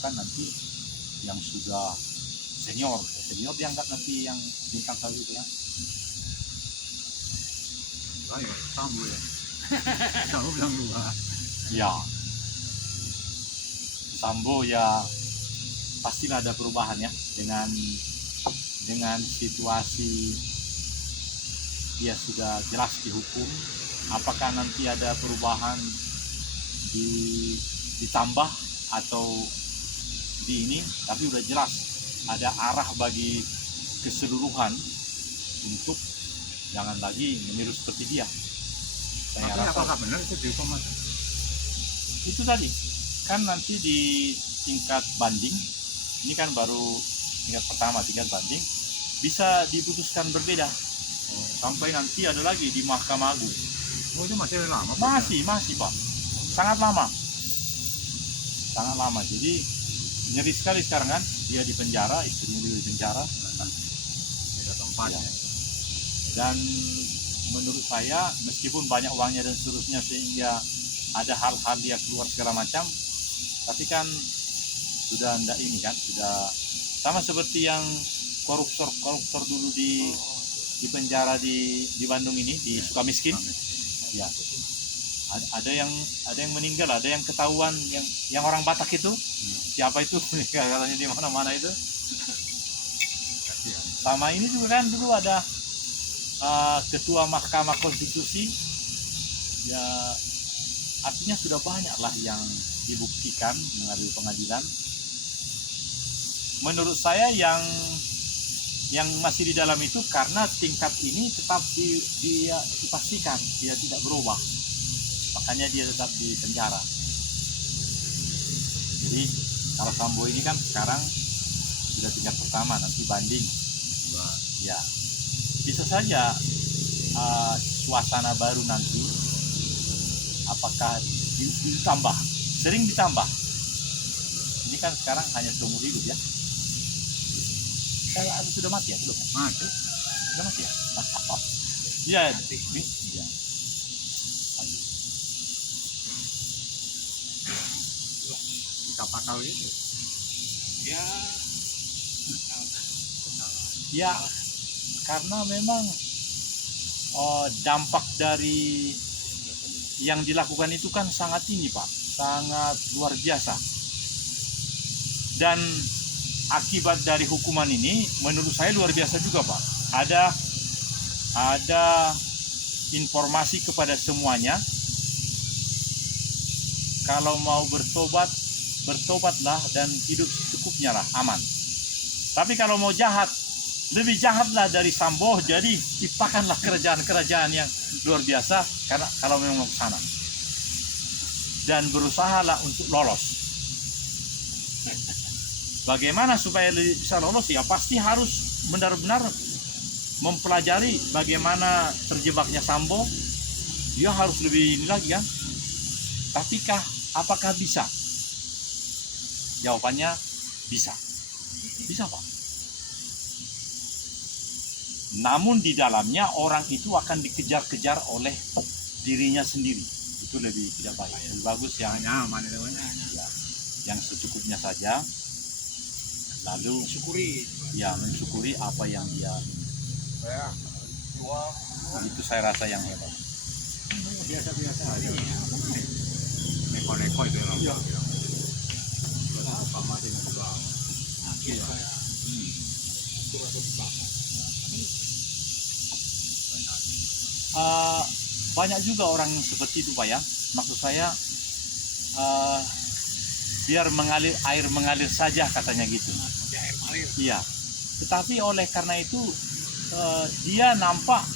diharapkan nanti yang sudah senior dianggap nanti yang bintang satu itu ya. Ayo, Sambo ya. Sambo bilang dua. Ya, Sambo ya pastilah ada perubahan ya dengan situasi dia sudah jelas dihukum. Apakah nanti ada perubahan ditambah atau di ini, tapi udah jelas ada arah bagi keseluruhan untuk jangan lagi meniru seperti dia. Saya Tapi rasa apakah benar itu dihukum, Mas? itu tadi kan nanti di tingkat banding, ini kan baru tingkat pertama, tingkat banding bisa diputuskan berbeda. Sampai nanti ada lagi di Mahkamah Agung. Oh, itu masih lama. Masih Pak, sangat lama. Jadi nyeri sekali sekarang kan, dia di penjara, istrinya di penjara. Beda tempat. Ya. Dan menurut saya meskipun banyak uangnya dan seterusnya sehingga ada hal-hal dia keluar segala macam, tapi kan sudah enggak ini kan, sudah sama seperti yang koruptor dulu di penjara di Bandung ini, di Sukamiskin. Ya, ada yang meninggal, ada yang ketahuan, yang orang Batak itu siapa itu katanya di mana-mana itu. Sama ini juga kan dulu ada ketua Mahkamah Konstitusi ya, artinya sudah banyak lah yang dibuktikan melalui pengadilan. Menurut saya yang masih di dalam itu karena tingkat ini tetap dipastikan dia tidak berubah, makanya dia tetap di penjara. Jadi kalau Sambo ini kan sekarang sudah tingkat pertama, nanti banding ya, bisa saja suasana baru nanti apakah ditambah, sering ditambah. Ini kan sekarang hanya seumur hidup ya. Saya sudah mati ya belum? Mati. Sudah mati ya? Iya. Iya. Kita pasal itu. Ya, Ya, karena memang dampak dari yang dilakukan itu kan sangat ini Pak, sangat luar biasa. Dan akibat dari hukuman ini menurut saya luar biasa juga Pak. Ada informasi kepada semuanya, kalau mau bertobatlah dan hidup secukupnya lah, aman. Tapi kalau mau jahat, lebih jahatlah dari Sambo, jadi ciptakanlah kerajaan-kerajaan yang luar biasa karena kalau memang ke sana. Dan berusahalah untuk lolos. Bagaimana supaya bisa lolos? Ya pasti harus benar-benar mempelajari bagaimana terjebaknya Sambo. Dia harus lebih ini lagi kan. Tapi apakah bisa? Jawabannya bisa. Bisa Pak. Namun di dalamnya orang itu akan dikejar-kejar oleh dirinya sendiri. Itu lebih tidak baik. Lebih bagus yang secukupnya saja. Lalu mensyukuri apa yang dia. Itu saya rasa yang hebat. Biasa-biasa aja. Neko-neko itu ya. Banyak juga orang seperti itu Pak ya. Maksud saya biar air mengalir saja katanya gitu. Iya. Tetapi oleh karena itu dia nampak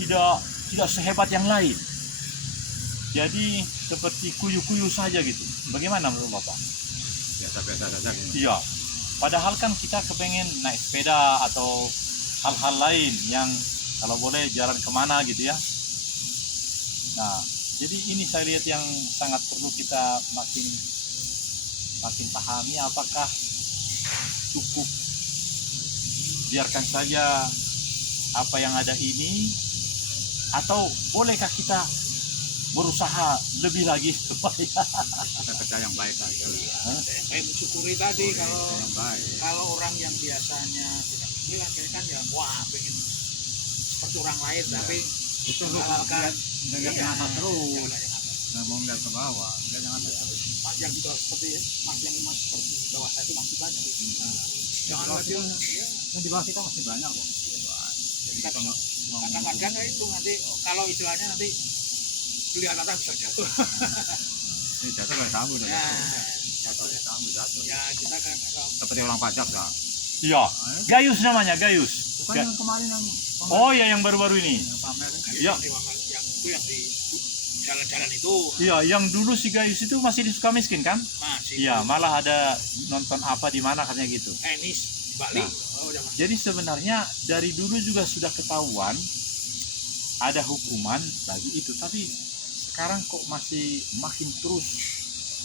tidak sehebat yang lain. Jadi seperti kuyu-kuyu saja gitu. Bagaimana menurut Bapak? Biasa-biasa saja. Iya. Padahal kan kita kepengen naik sepeda atau hal-hal lain yang kalau boleh jalan kemana gitu ya. Nah, jadi ini saya lihat yang sangat perlu kita makin pahami, apakah cukup biarkan saja apa yang ada ini, atau bolehkah kita berusaha lebih lagi supaya kita kerja yang baik lagi. saya mensyukuri tadi kalau yang baik. orang yang biasanya tidak begini akhirnya kan ya wah pengen seperti orang lain tapi Itu lu menghalalkan lihat yang atas terus. yang atas. Nah, mau lihat ke bawah, lihat yang atas terus. Mas yang juga seperti mas yang mas seperti di bawah saya itu masih banyak ya. Jangan Di bawah kecil kita- ya. Nah, di bawah kita masih banyak kok. Jadi kita nggak mau Kadang-kadang ya itu nanti kalau istilahnya nanti lihat atas bisa jatuh. ini jatuh kayak kamu dah. Ya, Jatuh kayak kamu jatuh. ya kita kan kalau Seperti orang pajak dah. Iya, Gayus namanya, Gayus. Bukan yang kemarin yang Oh ya, yang baru-baru ini. yang pamer. Iya. yang itu yang di jalan-jalan itu Iya, yang dulu si Gayus itu masih di Sukamiskin kan? masih Iya, malah ada nonton apa di mana katanya gitu. tenis di Bali. Nah. Oh, zaman Jadi sebenarnya dari dulu juga sudah ketahuan ada hukuman bagi itu, tapi sekarang kok masih makin terus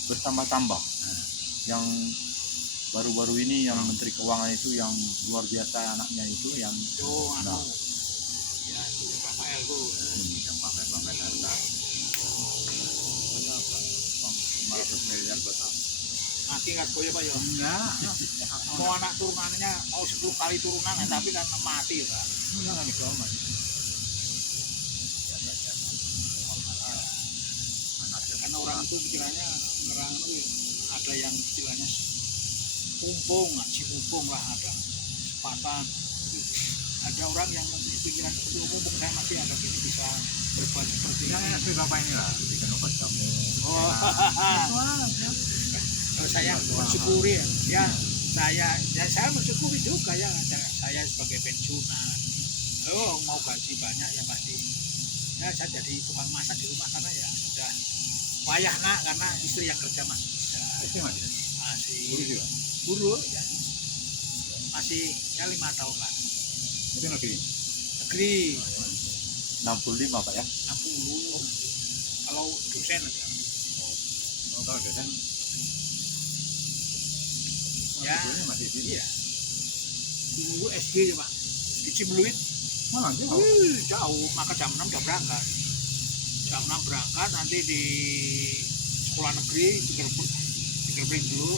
bertambah-tambah. Yang baru-baru ini yang Menteri Keuangan itu yang luar biasa anaknya itu yang itu Nah. ya itu Rafael itu Yang pamer-pamer harta. 500 miliar buat apa? mati nggak boleh pak ya Enggak. mau anak turunannya mau 10 kali turunan tapi kan mati pak. Enggak nih kau mah. Karena orang itu pikirannya ngerang itu ya, ada yang istilahnya mumpung ngaji mumpung lah ada kesempatan. Ada orang yang mempunyai pikiran seperti mumpung saya masih ada gini bisa berbuat seperti Yang ini. enak tuh bapak ini lah. Bikin obat kamu. Oh, saya mensyukuri ya saya mensyukuri juga ya saya sebagai pensiunan. Oh mau gaji banyak ya pasti. Ya saya jadi tukang masak di rumah karena ya sudah payah nak karena istri yang kerja masih bisa. Itu masih. Masih Guru juga. guru ya masih ya 5 tahun lah Itu negeri. negeri 65 Pak ya. 60 kalau dosen Oh, kalau dosen. Ya. Gurunya masih di sini. iya dulu SD ya pak di Cimluit Malah jauh. jauh maka jam 6 udah berangkat jam 6 berangkat nanti di sekolah negeri digerbring dulu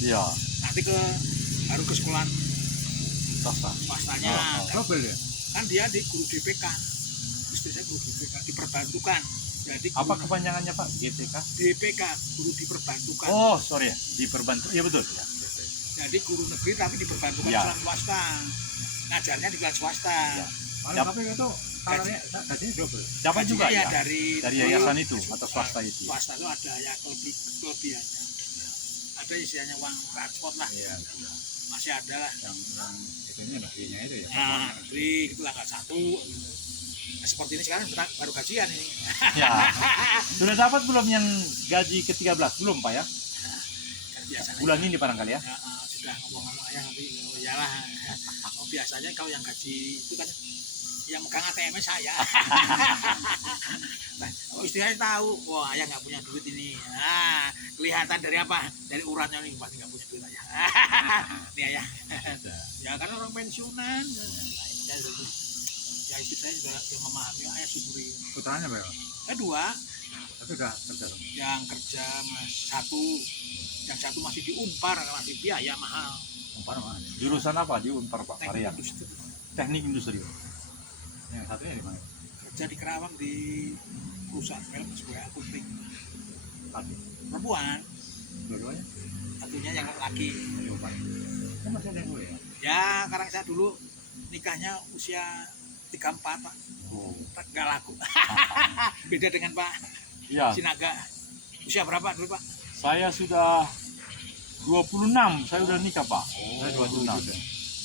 Iya, nanti baru ke sekolah swasta. swastanya Oh, Double ya. kan dia di guru DPK istri saya guru DPK diperbantukan jadi Apa guru kepanjangannya Pak? GPK? DPK guru diperbantukan Oh, sorry ya, diperbantu. Iya betul ya. jadi guru negeri tapi diperbantukan Ya. sekolah swasta ngajarnya di kelas swasta Ya. Malah tapi itu kalornya gajinya double. Dapat juga Gajinya ya dari yayasan itu atau swasta itu. swasta itu ada ya kelebihannya ada istilahnya uang transport lah Iya. masih ada lah Yang itunya negerinya itu ya. nah negeri itu langkah 1 nah, seperti ini sekarang baru gajian ini Ya. Sudah dapat belum yang gaji ke-13? Belum Pak ya? kan biasanya Bulan ini barangkali ya. ya, sudah ngomong-ngomong ayah nanti oh iyalah oh, biasanya kalau yang gaji itu kan yang megang ATM saya nah, oh istilahnya tahu wah ayah nggak punya duit ini nah, kelihatan dari apa dari uratnya nih pasti nggak punya duit ayah nih ayah ya karena orang pensiunan ya istri saya juga yang memahami ayah syukuri Putranya berapa? kedua Tapi udah kerja. yang kerja yang satu masih di Unpar masih biaya mahal Umpar mana? Jurusan apa di Unpar Pak? teknik Varian. industri Teknik industri. Yang satunya di mana? kerja di Kerawang di perusahaan film sebagai akunting Tapi perempuan dua-duanya satunya yang laki di Umpar. Kan masih ada yang gue ya. ya karena saya dulu nikahnya usia 34 Pak Oh. nggak laku beda dengan Pak Iya, Sinaga usia berapa dulu Pak saya sudah 26, saya udah nikah Pak. Saya 27 ya.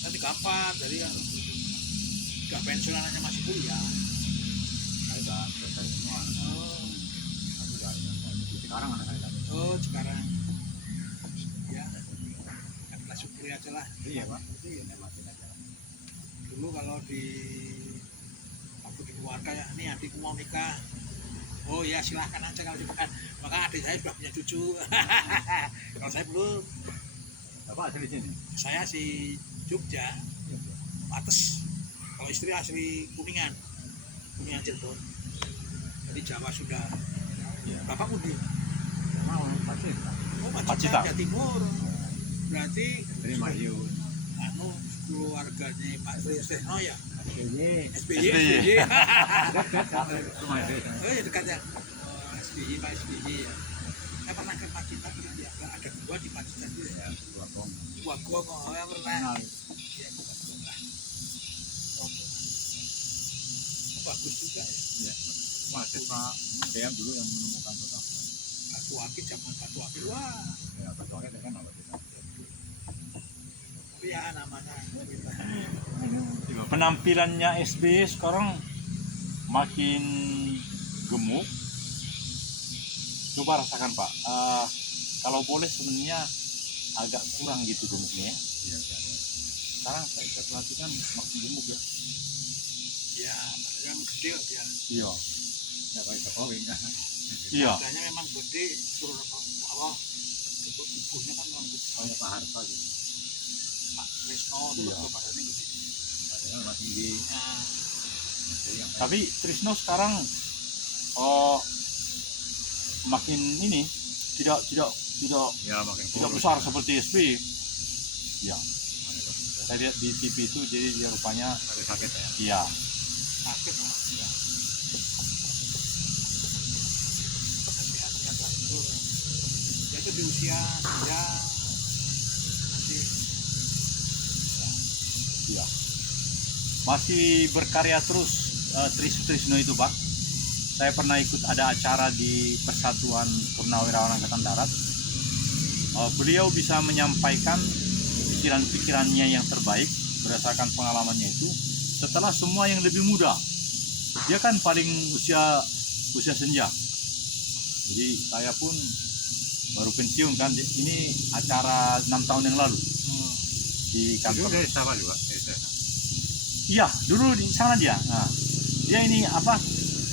nanti kapan jadi ya udah pensiunannya masih kuliah Saya udah selesai semua. Aku udah sekarang anak saya. oh sekarang ya kita syukuri aja lah Iya pak. Iya masih aja. dulu kalau di waktu di keluarga ya nih adikku mau nikah oh ya silahkan aja kalau dimakan maka adik saya sudah punya cucu kalau saya belum Bapak asli sini. saya si Jogja Pates kalau istri asli Kuningan Cirebon jadi Jawa sudah Iya. bapak Kundi Mau pasti. Oh, Pacitan. Jawa Timur. Berarti Dari Madiun. anu keluarganya Pak Trisno ya. SBY. SBY. SBY. Dekat sama rumah itu. Oh ya dekat ya. Oh, SBY Pak SBY ya. Saya pernah ke Pacitan ya. Ada gua di Pacitan itu ya. Gua mau ya pernah. Iya, gua. Oh, bagus juga ya. Iya. Masih Pak Deam dulu yang menemukan pertama. Batu akik zaman batu akik wah. Ya, Pak Soalnya kan apa kita. Tapi ya namanya kita. Penampilannya SBY sekarang makin gemuk. Coba rasakan Pak. Kalau boleh sebenarnya agak kurang gitu gemuknya. Iya, iya. Sekarang saya perhatikan makin gemuk ya. Ya, yang gede dia. Iya. Ya, Pak Jokowi kan. Iya. Makanya memang gede suruh apa? Ibunya kan memang gede. Oh ya, Pak Harto gitu. Pak Trisno itu Iya. badannya gede. Padahal masih tinggi. Nah, Jadi yang Tapi Trisno sekarang oh, makin ini tidak ya makin tidak kurus. besar seperti SBY. Ya. Saya lihat di TV itu jadi dia rupanya Ada sakit ya. iya. sakit lah. Ya. Sehat-sehat lah itu. Dia itu di usia dia masih Iya. Masih berkarya terus Trisno itu Pak. Saya pernah ikut ada acara di Persatuan Purnawirawan Angkatan Darat. Beliau bisa menyampaikan pikiran-pikirannya yang terbaik berdasarkan pengalamannya itu setelah semua yang lebih muda. Dia kan paling usia senja. Jadi saya pun baru pensiun kan. Ini acara 6 tahun yang lalu di Itu kantor. dari Sabah juga. Dari sana. Iya, dulu di sana dia. Nah, dia ini apa?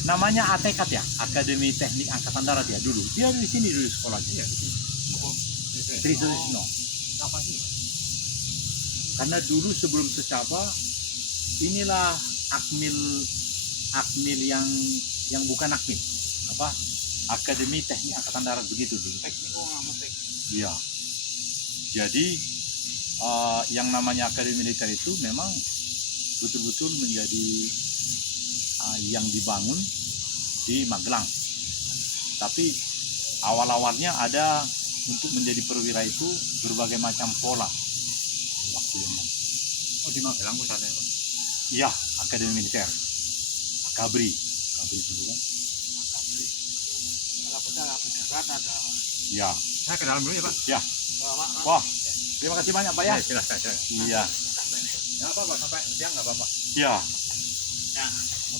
Namanya ATK ya, Akademi Teknik Angkatan Darat ya dulu. Dia di sini dulu sekolahnya. Iya, di sini. Trisno. Apa sih? Karena dulu sebelum secaba inilah Akmil yang bukan Akmil. Apa? Akademi Teknik Angkatan Darat begitu dulu. teknik amat teknik. Iya. Jadi yang namanya Akademi Militer itu memang betul-betul menjadi yang dibangun di Magelang. Tapi awal-awalnya ada untuk menjadi perwira itu berbagai macam pola waktu yang lalu. Oh, di Magelang pusatnya, Pak. Iya, Akademi Militer, Akabri dulu kan. Akabri. Ada pecah, ada darat, ada Iya. Saya ke dalam dulu ya, Pak. Ya. bawa. Wah, terima kasih banyak Pak ya. Silahkan. Iya. Ya apa-apa, sampai siang nggak apa-apa. Iya. Ya.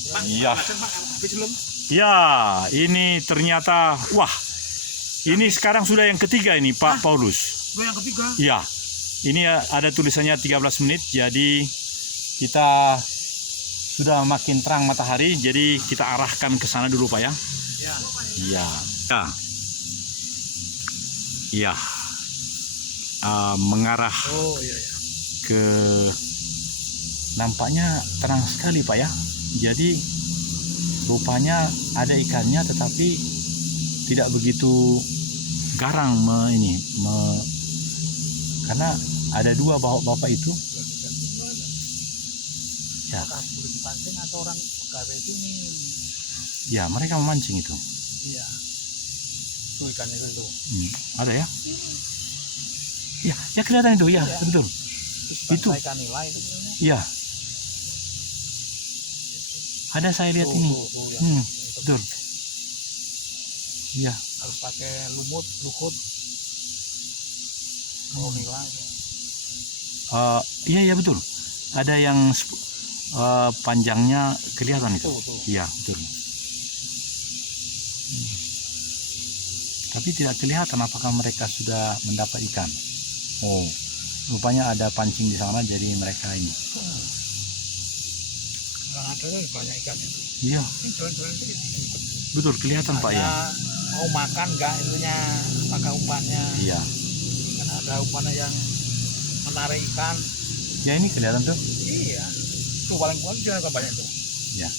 Pak, Iya. langsung Pak, habis belum? Ya, ini ternyata wah. Ini sekarang sudah yang ketiga ini Pak Paulus. Gue yang ketiga. Iya. Ini ada tulisannya 13 menit. Jadi kita sudah makin terang matahari. Jadi kita arahkan ke sana dulu Pak ya. Ya. Iya. Ya. Iya. Mengarah Oh iya ya. ke nampaknya terang sekali Pak ya. Jadi rupanya ada ikannya tetapi tidak begitu garang karena ada dua bapak itu ya. Apakah boleh dipancing atau orang pegawai itu nih? Ya mereka memancing itu. Iya. Tuh ikannya itu. Ada ya? Ya kelihatan itu ya, Iya. betul. Itu. Ikan nila itu sebenarnya. Iya. Ada saya lihat ini. Tuh, ya. Betul. Iya. Harus pakai luhut. Kalau nila. Iya betul. Ada yang panjangnya kelihatan itu. Tuh. Iya betul. Tapi tidak kelihatan apakah mereka sudah mendapat ikan. Oh, rupanya ada pancing di sana jadi mereka ini. Yang ada banyak ikan itu. Iya, Ini jalan-jalan sedikit. betul kelihatan Pak ya. Mau makan nggak itunya pakai umpannya. Iya. Kan ada umpannya yang menarik ikan. Ya ini kelihatan tuh. Iya. Tuh paling juga banyak tuh. Ya.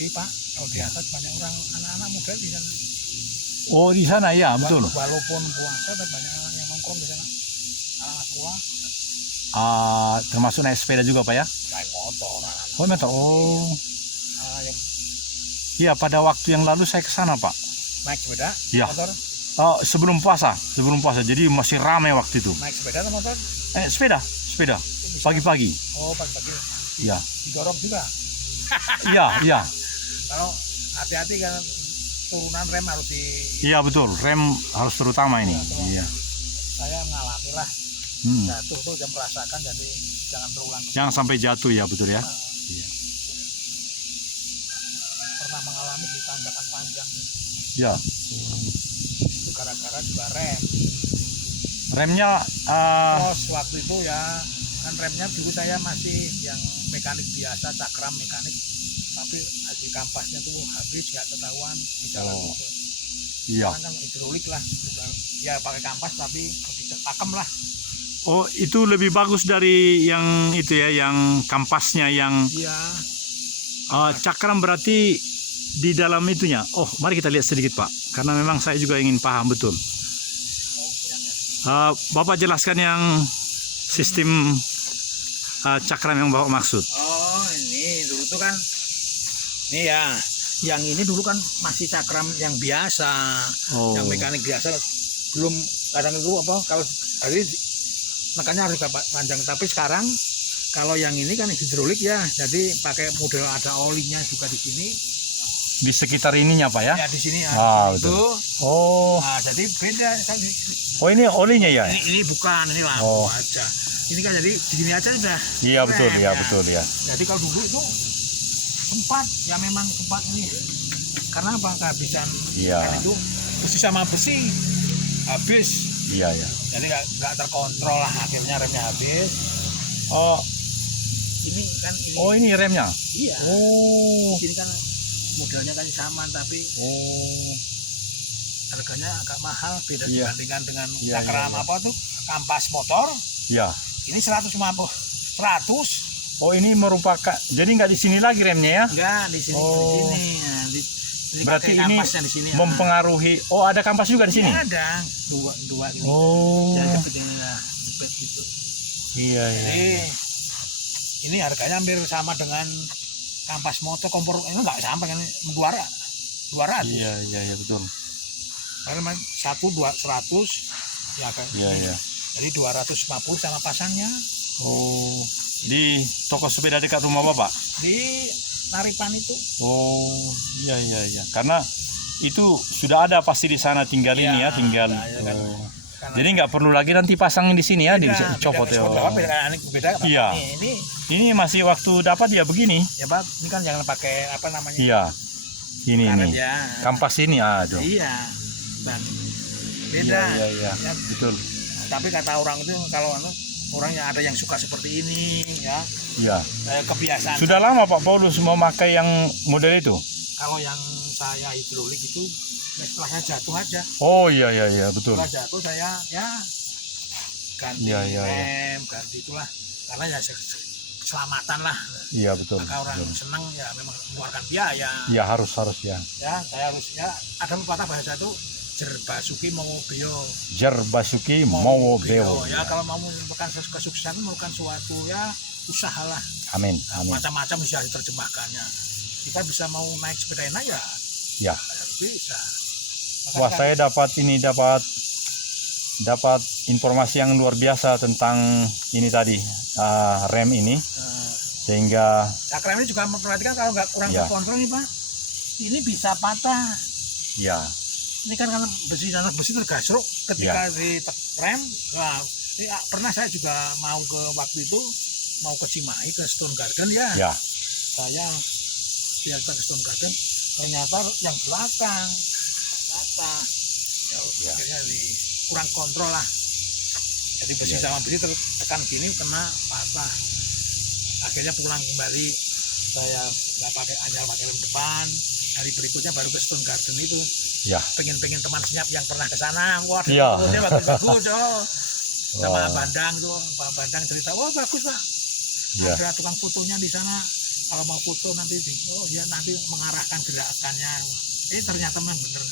sepi Pak. Kalau di atas banyak orang anak-anak muda di sana. Oh di sana ya betul. Walaupun puasa tapi banyak orang yang nongkrong di sana. Anak sekolah Termasuk naik sepeda juga Pak ya? naik motor. Oh motor. Oh Yang iya, pada waktu yang lalu saya ke sana Pak. naik sepeda, Iya. motor, Sebelum puasa, jadi masih ramai waktu itu. naik sepeda atau motor? Sepeda Bisa. pagi-pagi. Oh pagi-pagi. Iya. Didorong juga. Iya. Kalau hati-hati kan turunan rem harus di. Iya betul, rem harus terutama ini. Iya. Saya mengalami lah Hmm. jatuh tuh jam merasakan, jadi jangan terulang. Jangan sampai jatuh ya betul ya. Iya. Pernah mengalami di tanjakan panjang Iya. itu gara-gara juga rem. Remnya Terus waktu itu ya kan remnya dulu saya masih yang mekanik biasa, cakram mekanik, tapi di kampasnya tuh habis nggak ketahuan di jalan Oh. itu. iya. Sekarang kan hidrolik lah, ya pakai kampas tapi lebih pakem lah. Oh, itu lebih bagus dari yang itu ya, yang kampasnya yang Iya. cakram berarti di dalam itunya. Oh, mari kita lihat sedikit Pak, karena memang saya juga ingin paham betul. Bapak jelaskan yang sistem cakram yang Bapak maksud. Oh ini dulu tuh kan, ini ya, yang ini dulu kan masih cakram yang biasa, Oh. yang mekanik biasa, belum kadang itu apa kalau hari makanya harus agak panjang. Tapi sekarang kalau yang ini kan hidrolik ya, jadi pakai model ada olinya juga di sini. Di sekitar ininya Pak ya? Ya di sini Ah, itu. betul. Oh. Nah jadi beda kan. Oh ini olinya ya? Ini bukan, ini lampu Oh. aja. Ini kan jadi gini aja udah. Iya betul, keren, ya ya. betul ya. Jadi kalau dulu itu sempat ya memang sempat ini karena apa kehabisan Iya. kan itu besi sama besi habis, Iya ya. jadi nggak terkontrol lah, akhirnya remnya habis. Oh, Ini kan ini ini remnya. iya, Oh. di sini kan modelnya kan sama tapi Oh. harganya agak mahal, beda Iya. dibandingkan dengan Iya, cakram iya. apa tuh kampas motor. Ya. Ini 100. Oh ini merupakan, jadi nggak di sini lagi remnya ya? Enggak, di sini Oh. di sini. Nah, ini Berarti pakai ini kampasnya di sini. mempengaruhi. Oh ada kampas juga di sini? Ya, ada dua ini. Oh. Jadi seperti ini lah, jepit gitu. Iya iya. Jadi ini harganya hampir sama dengan kampas motor kompor ini nggak sampai kan 200. Iya iya betul. Karena 100 ya kan. Iya iya. Jadi 250 sama pasangnya Oh. Di toko sepeda dekat rumah Bapak? di Naripan itu. Oh iya iya iya. Karena itu sudah ada pasti di sana tinggal Iya, ini ya, tinggal. nah, ya kan. Oh. Karena Jadi nggak perlu lagi nanti pasangin di sini ya, bisa copot ya. beda. Iya. Ini masih waktu dapat ya begini. Ya Pak, ini kan jangan pakai apa namanya? Iya. Ini karet nih. ya. Kampas ini aduh. Iya. Dan beda. Iya iya. Ya, Betul. tapi kata orang itu kalau orang yang ada yang suka seperti ini ya, Iya. kebiasaan. Sudah lama Pak Paulus memakai yang model itu? Kalau yang saya hidrolik itu ya setelah saya jatuh aja. Oh iya iya iya betul. Setelah jatuh saya ya ganti Iya, iya, rem, ganti itulah. Karena ya keselamatan lah. Iya betul. Maka orang betul. senang ya memang mengeluarkan biaya. Iya harus ya. Ya saya harus ya ada pepatah bahasa itu jerbasuki mau beo. Jer basuki mau beo. Ya kalau mau menemukan kesuksesan menemukan suatu ya usahalah. Amin amin. Macam-macam bisa diterjemahkannya. Kita bisa mau naik sepeda enak ya. Ya. Bisa. Maka Wah saya dapat informasi yang luar biasa tentang ini tadi rem ini sehingga cakram ini juga memperhatikan kalau nggak kurang Ya. terkontrol nih Pak, ini bisa patah. ya Ini kan besi tergasruk ketika di rem. Nah, ini pernah saya juga mau ke waktu itu mau ke Cimahi ke Stone Garden ya. ya Saya lihat ke Stone Garden, ternyata yang belakang patah. Ya, akhirnya kurang kontrol lah. Jadi besi Ya. sama besi tertekan gini kena patah. Akhirnya pulang kembali, saya nggak pakai anyar, pakai rem depan. Hari berikutnya baru ke Stone Garden itu. ya Pengen teman senyap yang pernah ke sana. Wah, Iya. fotonya bagus-bagus oh. Sama Wah. Bandang tuh, Pak Bandang cerita, wah bagus Pak. ya Ada tukang fotonya di sana. kalau mau foto nanti oh ya nanti mengarahkan gerakannya. Ternyata memang benar.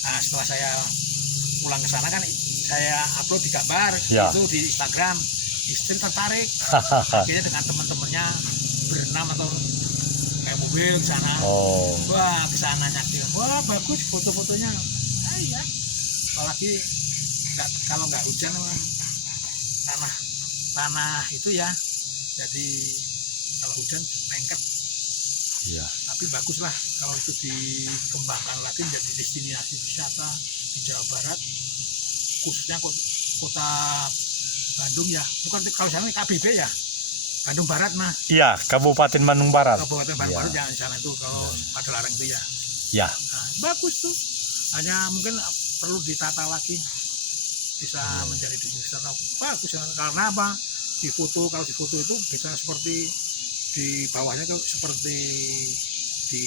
Nah, setelah saya pulang ke sana kan saya upload di gambar Ya. itu di Instagram, istri tertarik akhirnya dengan teman-temannya berenam atau kayak mobil ke sana. Oh, Wah, ke sananya dia, wah bagus foto-fotonya. Iya, apalagi kalau nggak hujan tanah itu ya, jadi kalau hujan lengket. iya. Tapi bagus lah kalau itu dikembangkan lagi menjadi destinasi wisata di Jawa Barat, khususnya kota Bandung ya, bukan kalau sana KBB ya, Bandung Barat mah, Iya, Kabupaten Bandung Barat. Kabupaten Bandung Iya. Barat yang di sana itu kalau pada larang itu ya. Ya, Nah, bagus tuh, hanya mungkin perlu ditata lagi, bisa menjadi destinasi wisata bagus ya. Karena apa? Kalau di foto itu bisa seperti di bawahnya itu seperti di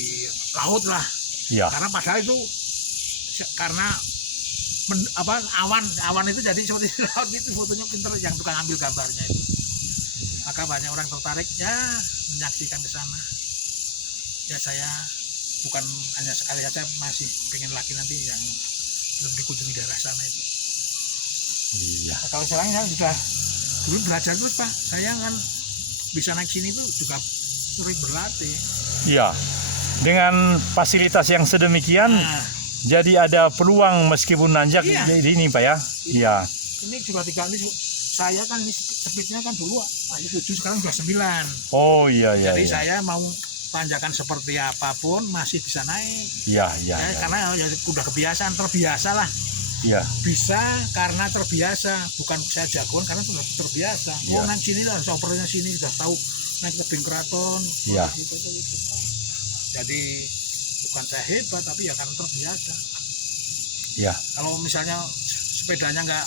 laut lah. iya. Karena padahal itu karena awan itu jadi seperti di laut gitu, fotonya pinter yang tukang ambil gambarnya itu. Maka banyak orang tertarik ya menyaksikan ke sana. Ya saya bukan hanya sekali saja, masih pengen lagi nanti yang belum dikunjungi daerah sana itu. Iya. Nah, kalau sekarang saya sudah dulu belajar terus Pak, saya kan bisa naik sini itu juga sering berlatih. Iya. Dengan fasilitas yang sedemikian, Nah, jadi ada peluang meskipun nanjak Iya. di ini Pak ya. Iya. ini juga 3 kali saya kan ini speednya kan dulu masih 7, sekarang sudah 9. Oh iya iya. Jadi Iya. saya mau tanjakan seperti apapun masih bisa naik. Iya iya. Ya, Iya. karena ya udah kebiasaan, terbiasa lah. Iya. Bisa karena terbiasa, bukan saya jagoan karena sudah terbiasa. Iya. Oh naik sini lah, opernya sini sudah tahu naik tebing keraton. Iya. Gitu. Jadi bukan saya hebat tapi ya karena terbiasa. Iya. Kalau misalnya sepedanya nggak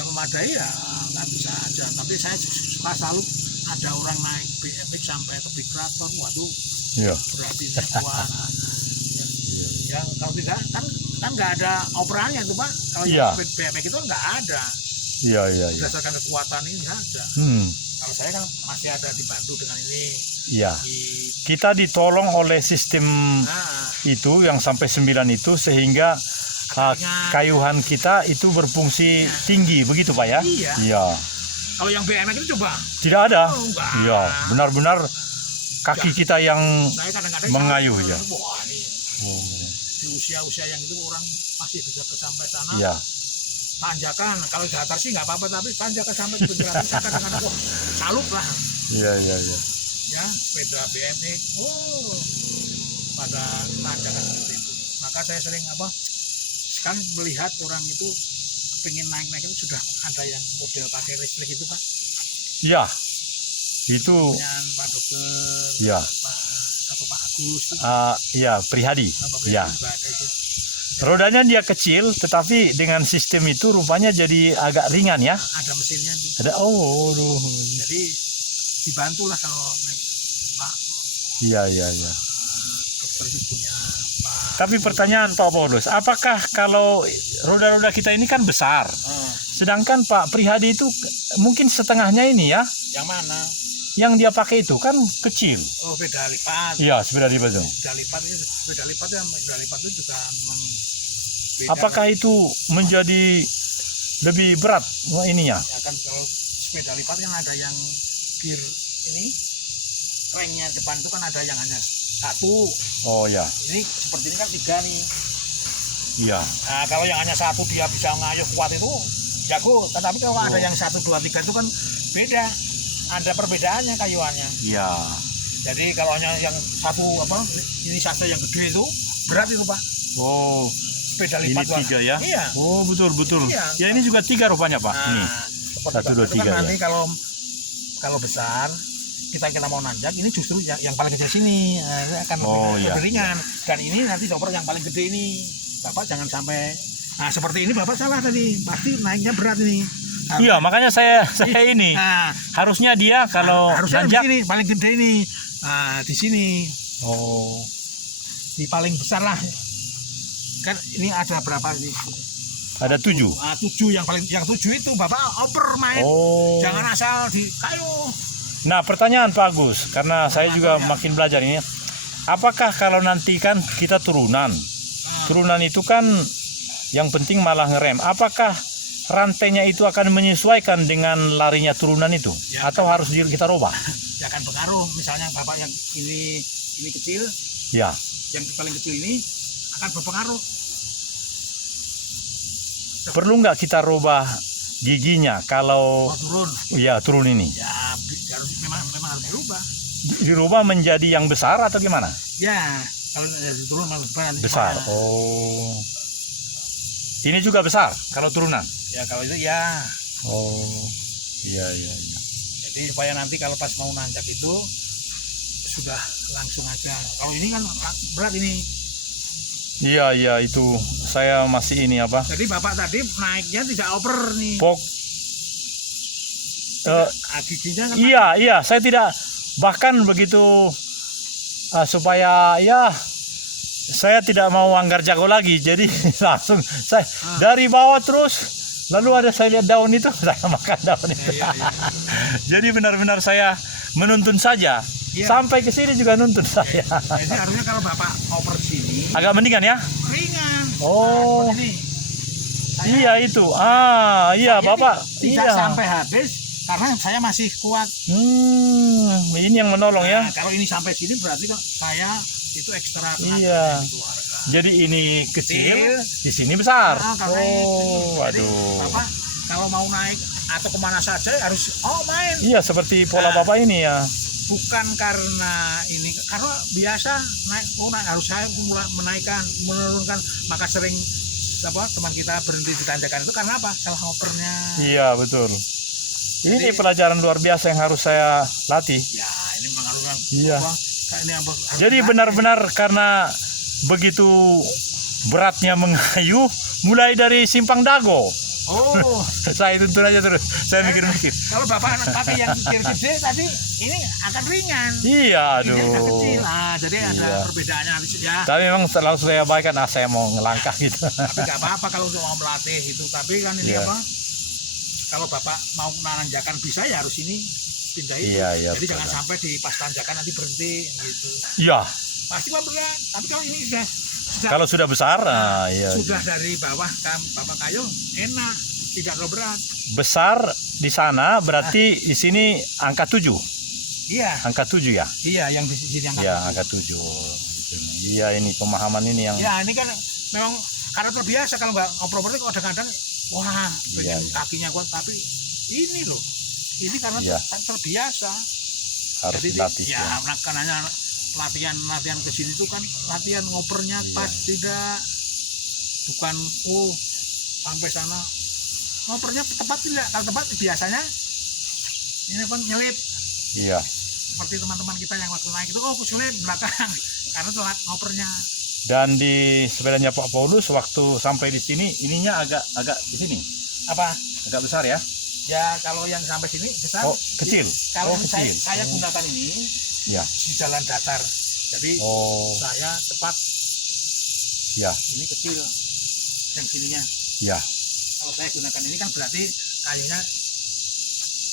memadai ya nggak bisa aja. Tapi saya suka salut ada orang naik BMX sampai tebing keraton. Waduh, Iya. berarti dia kuat. Ya kalau tidak kan nggak ada operannya tuh Pak. Kalau Iya. yang BMX itu nggak ada, Iya iya iya. berdasarkan kekuatan ini saja. Kalau saya kan masih ada dibantu dengan ini Iya. di Kita ditolong oleh sistem nah, itu yang sampai 9 itu sehingga kayuhan kita itu berfungsi Iya. tinggi begitu Pak ya? Iya. Iya. kalau yang BMX itu coba. Tidak ada. Oh, enggak. Iya, benar-benar kaki kita yang Saya kadang-kadang mengayuh salut, ya. Wah ini di usia-usia yang itu orang masih bisa ke sampai sana. Iya. Tanjakan, kalau datar sih nggak apa-apa, tapi tanjakan sampai ke beberapa saya kadang-kadang wah salut lah. Iya iya iya. Ya sepeda BMX, pada tanjakan seperti itu. Maka saya sering sekarang melihat orang itu pengen naik-naik itu sudah ada yang model pakai listrik itu Pak. Iya. Itu Dengan Pak Dokter, Iya. Pak Agus, iya, Prihadi. Pak Iya. juga ada itu. Rodanya dia kecil tetapi dengan sistem itu rupanya jadi agak ringan ya. Ada mesinnya itu. Ada aduh. Jadi dibantulah kalau naik Pak Iya iya iya. Dokter itu punya Pak. Tapi pertanyaan Pak Paulus, apakah kalau roda-roda kita ini kan besar, sedangkan Pak Prihadi itu mungkin setengahnya ini ya, Yang mana? yang dia pakai itu kan kecil. Oh sepeda lipat. Iya, sepeda lipat itu. Sepeda lipat itu juga memang beda. Apakah itu menjadi lebih berat ininya? Ya kan kalau sepeda lipat kan ada yang gear ini cranknya depan itu kan ada yang hanya 1. Oh ya, Ini seperti ini kan 3 nih. iya. Nah kalau yang hanya 1 dia bisa ngayuh kuat itu jago. Tetapi kalau ada yang 1, 2, 3 itu kan beda. Ada perbedaannya kayuannya. Iya. Jadi kalau hanya yang 1 ini saja yang gede itu berat itu Pak. Oh, Sepeda ini lipat Pak. 3 ya? Iya. Oh betul betul. Iya. Ya ini juga 3 rupanya Pak. Ini. Nah, seperti 1, 2, itu kan 3 nanti ya. kalau besar kita mau nanjak ini justru yang paling kecil sini akan Oh, lebih iya. ringan, dan ini nanti chopper yang paling gede ini Bapak jangan sampai seperti ini Bapak salah tadi, pasti naiknya berat ini. Iya, makanya saya ini Nah, harusnya dia kalau harusnya di nanjak. sini paling gede ini. Nah, di sini Oh, di paling besar lah. Kan ini ada berapa sih? ada 7. 7 yang 7 itu Bapak oper main. Oh. Jangan asal di kayu. Nah, pertanyaan Pak Agus, karena saya juga makin belajar ini. Apakah kalau nanti kan kita turunan itu kan yang penting malah ngerem. Apakah rantainya itu akan menyesuaikan dengan larinya turunan itu, Ya, atau harus kita rubah? Ya akan pengaruh. Misalnya bapak yang ini kecil, Ya, yang paling kecil ini akan berpengaruh. perlu nggak kita rubah giginya kalau Oh, turun. ya turun ini? Ya memang harus dirubah. Dirubah menjadi yang besar atau gimana? Ya kalau dari turun malah Besar. Oh. Ini juga besar kalau turunan. Ya kalau itu ya. Oh. Iya. Jadi supaya nanti kalau pas mau nanjak itu sudah langsung aja. Kalau ini kan berat ini. Iya, itu saya masih ini apa? Jadi bapak tadi naiknya tidak oper nih. Giginya kan. Iya, saya tidak, bahkan begitu supaya ya saya tidak mau anggar jago lagi, jadi langsung saya dari bawah terus, lalu ada saya lihat daun itu, saya makan daun itu. Iya. Jadi benar-benar saya menuntun saja. Iya. Sampai ke sini juga nuntun saya. Jadi harusnya kalau bapak oper sini Agak mendingan ya? ringan. Oh. Nah, ini. Iya itu. Iya Saya Bapak. tidak Iya. sampai habis karena saya masih kuat. Ini yang menolong ya. Nah, kalau ini sampai sini berarti kan saya itu ekstra tenaga Iya. yang dikeluarkan. Jadi ini kecil, Kecil. di sini besar. Karena Waduh. Jadi, bapak kalau mau naik atau kemana saja harus main. Iya, seperti pola Bapak ini ya. Bukan karena ini, karena biasa naik harus saya mulai menaikkan, menurunkan, maka sering teman kita berhenti di tanjakan itu karena apa? Salah opernya. Iya, betul. Ini pelajaran luar biasa yang harus saya latih. Ya, ini mengaruhkan. Iya. Ini harus Jadi benar-benar karena begitu beratnya mengayuh, mulai dari Simpang Dago. Oh, Saya tuntun aja terus. Saya mikir-mikir. kalau bapak pakai yang kecil gede tadi, ini akan ringan. Iya, Ini udah aduh. kecil. Nah, jadi ada Iya. perbedaannya nanti ya. Tapi memang selalu saya bayangkan, saya mau ngelangkah gitu. Tapi nggak apa-apa kalau untuk mau melatih itu. Tapi kan ini Iya. apa? Kalau bapak mau nanjakan bisa ya harus ini pindah itu. Iya, Jadi betul. jangan sampai di pas tanjakan nanti berhenti gitu. Iya, Pasti mah berat. Tapi kalau ini sudah kalau sudah besar, iya. sudah dari bawah bapak kayu enak, tidak terlalu berat. Besar di sana berarti di sini angka 7. Iya, Angka 7 ya? iya yang di sini yang Iya, angka 7. Iya, ini pemahaman ini yang ya ini kan memang karena terbiasa kalau nggak ngoper-ngoper itu kadang-kadang wah pengen Iya. kakinya kuat, tapi ini loh ini karena Iya. terbiasa. harus Jadi dilatih ya ya. makanya latihan ke sini itu kan latihan ngopernya Iya. pas, tidak bukan sampai sana ngopernya tepat tidak. Kalau tepat biasanya ini kan nyelip Iya. seperti teman-teman kita yang waktu naik itu selip belakang karena telat ngopernya. Dan di sepedanya Pak Paulus waktu sampai di sini ininya agak di sini. Apa Agak besar ya? ya kalau yang sampai sini besar. Oh, kecil. Kalau Oh, kecil. saya gunakan ini Ya. di jalan datar, jadi Oh, saya cepat. ya. Ini kecil yang sininya. Ya. Kalau saya gunakan ini kan berarti kayunya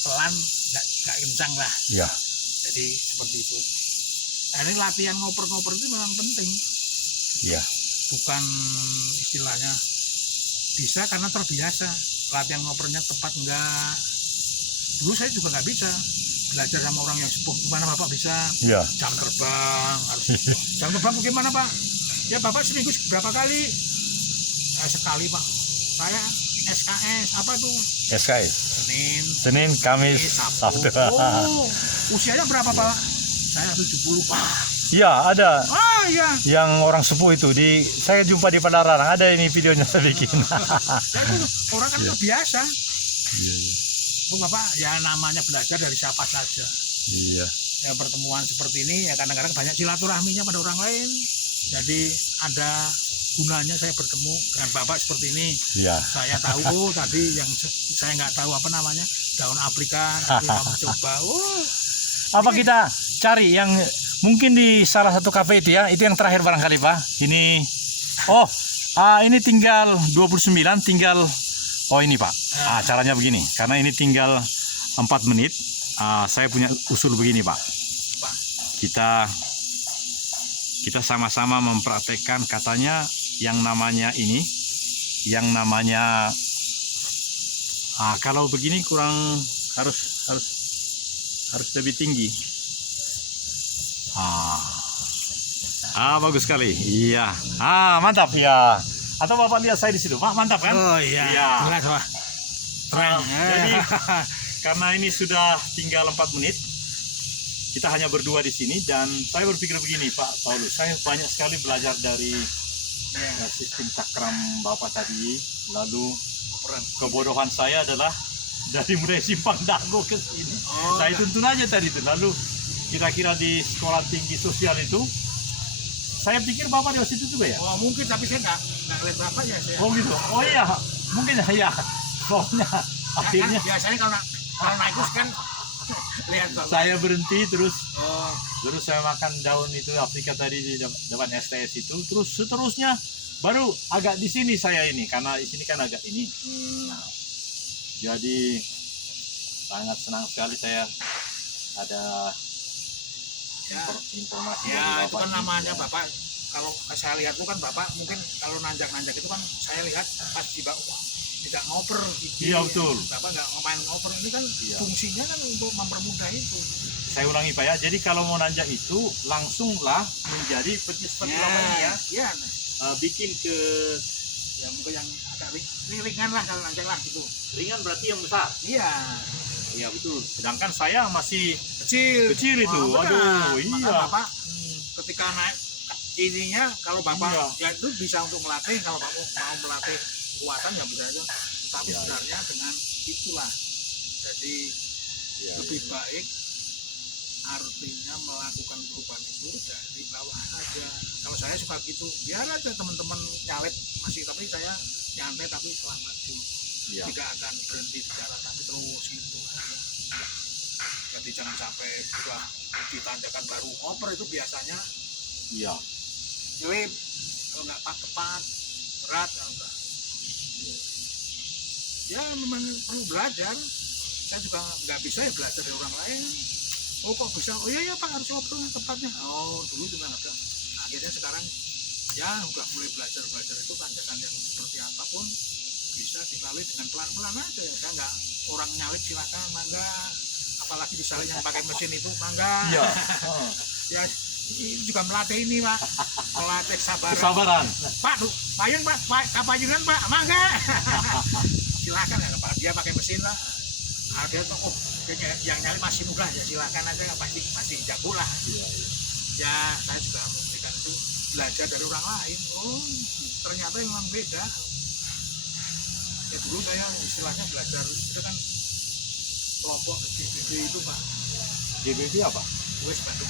pelan, nggak kencang lah. Ya. Jadi seperti itu. Nah, ini latihan ngoper-ngoper itu memang penting. Iya. Bukan istilahnya bisa karena terbiasa. Latihan ngopernya tepat enggak. Dulu saya juga nggak bisa belajar sama orang yang sepuh. Gimana bapak bisa Iya. jam terbang? Jam terbang bagaimana pak? Ya bapak seminggu berapa kali? Sekali pak. Saya SKS apa tuh? SKS. Senin, Kamis, Sabtu. usianya berapa pak? Saya 70 pak. Iya, ada Iya. yang orang sepuh itu saya jumpa di Padalarang, ada ini videonya saya bikin. Saya itu orang kan Iya. biasa. Iya. Bu bapak ya namanya belajar dari siapa saja. Iya. Ya pertemuan seperti ini ya kadang-kadang banyak silaturahminya pada orang lain. Jadi ada gunanya saya bertemu dengan bapak seperti ini. Iya. Saya tahu tadi yang saya nggak tahu apa namanya daun Afrika, tapi kamu coba. Apa kita cari yang mungkin di salah satu kafe itu ya, itu yang terakhir barangkali Pak. Ini ini tinggal 29, tinggal ini Pak. Caranya begini, karena ini tinggal 4 menit. saya punya usul begini Pak. Pak. Kita sama-sama mempraktekkan, katanya yang namanya kalau begini kurang harus lebih tinggi. Bagus sekali. Iya. Mantap ya. Atau Bapak lihat saya di situ, Pak, mantap kan? Oh iya. Iya. Jelas, Pak. Terang. Jadi karena ini sudah tinggal 4 menit, kita hanya berdua di sini, dan saya berpikir begini Pak Paulus, saya banyak sekali belajar dari sistem cakram Bapak tadi. Lalu kebodohan saya adalah dari mulai Simpang Dago ke sini. Saya tuntun aja tadi itu. Lalu kira-kira di sekolah tinggi sosial itu, saya pikir Bapak di situ juga ya? Oh mungkin, tapi saya nggak ngeliat Bapak ya. Oh gitu. Oh iya, mungkin ya. Soalnya akhirnya biasanya kalau naik bus kan lihat Bapak. Saya berhenti terus saya makan daun itu Afrika tadi di depan STS itu, terus seterusnya baru agak di sini saya ini, karena di sini kan agak ini. Jadi sangat senang sekali saya ada informasi dari Ya Bapak itu kan ini. namanya Bapak. Kalau saya lihat itu kan Bapak mungkin kalau nanjak-nanjak itu kan saya lihat pas di bawah tidak ngoper. Iya betul. Bapak nggak main ngoper, ini kan fungsinya kan untuk mempermudah itu. Saya ulangi Pak ya, jadi kalau mau nanjak itu langsunglah menjadi seperti Bapak ini ya. Iya. Bikin ke Ya mungkin yang agak ringan lah kalau nanjak lah gitu. ringan, berarti yang besar. Iya. Iya betul. Sedangkan saya masih Kecil itu. benar. Aduh, Maka iya. Bapak ketika naik ininya, kalau Bapak Iya. ya itu bisa untuk melatih, kalau Bapak mau melatih kekuatan ya bisa aja. Tapi Iya, sebenarnya dengan itulah, jadi lebih baik artinya melakukan perubahan itu dari bawah aja. Kalau saya suka gitu, biar aja teman-teman nyawet masih, tapi saya nyantai tapi selamat dulu. Iya. Tidak akan berhenti bicara tapi terus gitu. Jadi jangan sampai sudah ditanjakan baru ngoper itu biasanya Iya. nyelip, kalau nggak tepat berat kalau nggak. Ya memang perlu belajar. Saya juga nggak bisa ya belajar dari orang lain. Oh kok bisa? Oh iya ya Pak, harus ngoper tepatnya. Oh dulu juga nggak ada. Akhirnya sekarang ya udah mulai belajar itu tanjakan yang seperti apapun bisa dilalui dengan pelan-pelan aja. Saya nggak orang nyalip silakan mangga, apalagi misalnya yang pakai mesin itu mangga. Iya. Ya ini juga melatih ini Pak, melatih Kesabaran. Pak, payung Pak, kapayungan Pak, mangga. Silakan ya Pak, dia pakai mesin lah. Ada tuh, yang nyali masih mudah ya silakan aja, pasti masih jago lah. Ya saya juga memberikan itu, belajar dari orang lain. Oh ternyata memang beda. Ya dulu saya istilahnya belajar itu kan kelompok GBB itu Pak. GBB apa? Wes Bandung